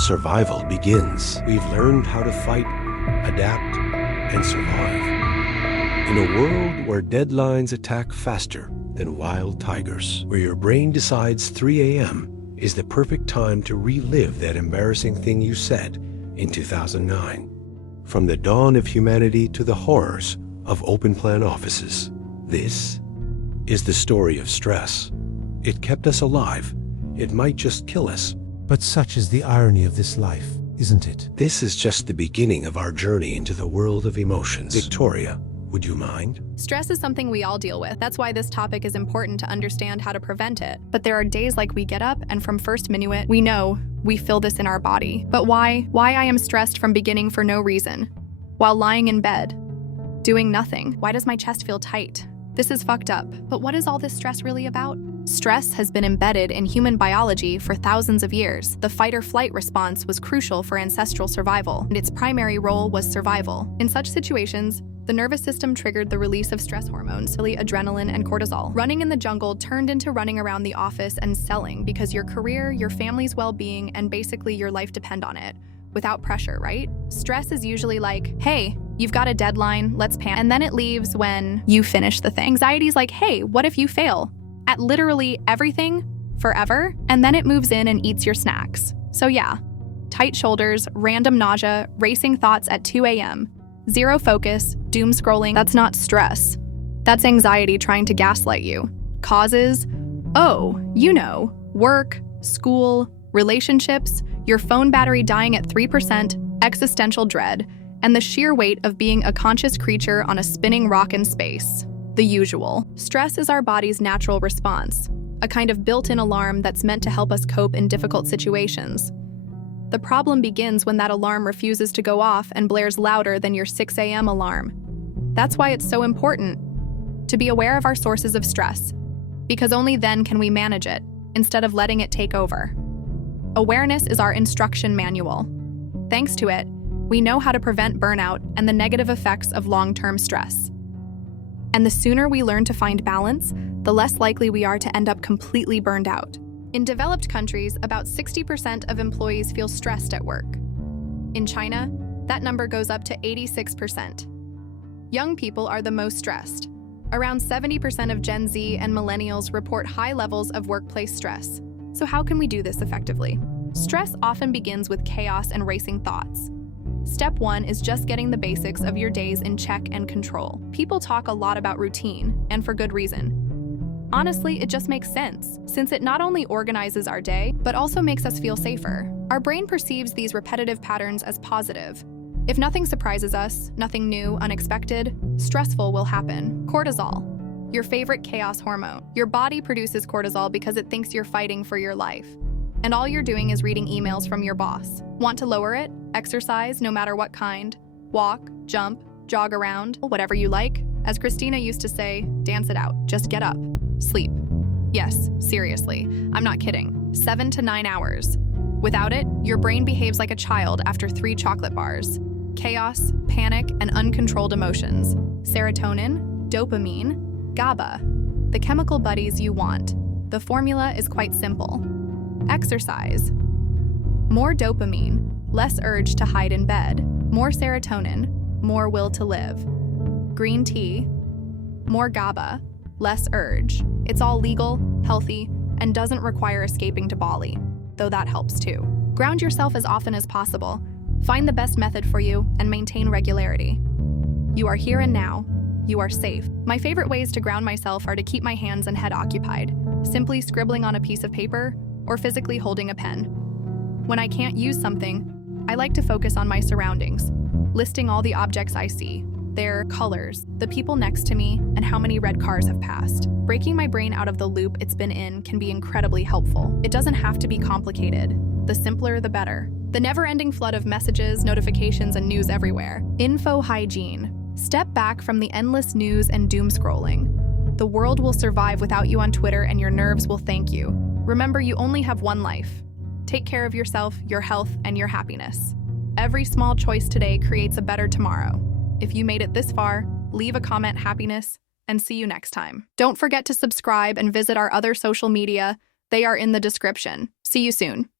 survival begins. We've learned how to fight, adapt, and survive. In a world where deadlines attack faster than wild tigers, where your brain decides 3 a.m. is the perfect time to relive that embarrassing thing you said in 2009. From the dawn of humanity to the horrors of open-plan offices, this is the story of stress. It kept us alive. It might just kill us. But such is the irony of this life, isn't it? This is just the beginning of our journey into the world of emotions. Victoria, would you mind? Stress is something we all deal with. That's why this topic is important to understand how to prevent it. But there are days like we get up and from first minuet, we know we feel this in our body. But why? Why I am stressed from beginning for no reason. While lying in bed, doing nothing. Why does my chest feel tight? This is fucked up. But what is all this stress really about? Stress has been embedded in human biology for thousands of years. The fight-or-flight response was crucial for ancestral survival, and its primary role was survival. In such situations, the nervous system triggered the release of stress hormones, adrenaline and cortisol. Running in the jungle turned into running around the office and selling because your career, your family's well-being, and basically your life depend on it. Without pressure, right? Stress is usually like, hey, you've got a deadline, let's pan. And then it leaves when you finish the thing. Anxiety's like, hey, what if you fail? At literally everything, forever, and then it moves in and eats your snacks. So yeah, tight shoulders, random nausea, racing thoughts at 2 a.m., zero focus, doom scrolling. That's not stress. That's anxiety trying to gaslight you. Causes? Oh, you know, work, school, relationships, your phone battery dying at 3%, existential dread, and the sheer weight of being a conscious creature on a spinning rock in space. The usual. Stress is our body's natural response, a kind of built-in alarm that's meant to help us cope in difficult situations. The problem begins when that alarm refuses to go off and blares louder than your 6 a.m. alarm. That's why it's so important to be aware of our sources of stress, because only then can we manage it, instead of letting it take over. Awareness is our instruction manual. Thanks to it, we know how to prevent burnout and the negative effects of long-term stress. And the sooner we learn to find balance, the less likely we are to end up completely burned out. In developed countries, about 60% of employees feel stressed at work. In China, that number goes up to 86%. Young people are the most stressed. Around 70% of Gen Z and millennials report high levels of workplace stress. So how can we do this effectively? Stress often begins with chaos and racing thoughts. Step 1 is just getting the basics of your days in check and control. People talk a lot about routine, and for good reason. Honestly, it just makes sense, since it not only organizes our day, but also makes us feel safer. Our brain perceives these repetitive patterns as positive. If nothing surprises us, nothing new, unexpected, stressful will happen. Cortisol, your favorite chaos hormone. Your body produces cortisol because it thinks you're fighting for your life. And all you're doing is reading emails from your boss. Want to lower it? Exercise, no matter what kind. Walk, jump, jog around, whatever you like. As Christina used to say, dance it out. Just get up. Sleep. Yes, seriously, I'm not kidding. 7 to 9 hours. Without it, your brain behaves like a child after 3 chocolate bars. Chaos, panic, and uncontrolled emotions. Serotonin, dopamine, GABA. The chemical buddies you want. The formula is quite simple. Exercise. More dopamine, less urge to hide in bed. More serotonin, more will to live. Green tea. More GABA, less urge. It's all legal, healthy, and doesn't require escaping to Bali, though that helps too. Ground yourself as often as possible. Find the best method for you and maintain regularity. You are here and now. You are safe. My favorite ways to ground myself are to keep my hands and head occupied, simply scribbling on a piece of paper or physically holding a pen. When I can't use something, I like to focus on my surroundings, listing all the objects I see, their colors, the people next to me, and how many red cars have passed. Breaking my brain out of the loop it's been in can be incredibly helpful. It doesn't have to be complicated. The simpler, the better. The never-ending flood of messages, notifications, and news everywhere. Info hygiene. Step back from the endless news and doom scrolling. The world will survive without you on Twitter, and your nerves will thank you. Remember, you only have one life. Take care of yourself, your health, and your happiness. Every small choice today creates a better tomorrow. If you made it this far, leave a comment happiness, and see you next time. Don't forget to subscribe and visit our other social media. They are in the description. See you soon.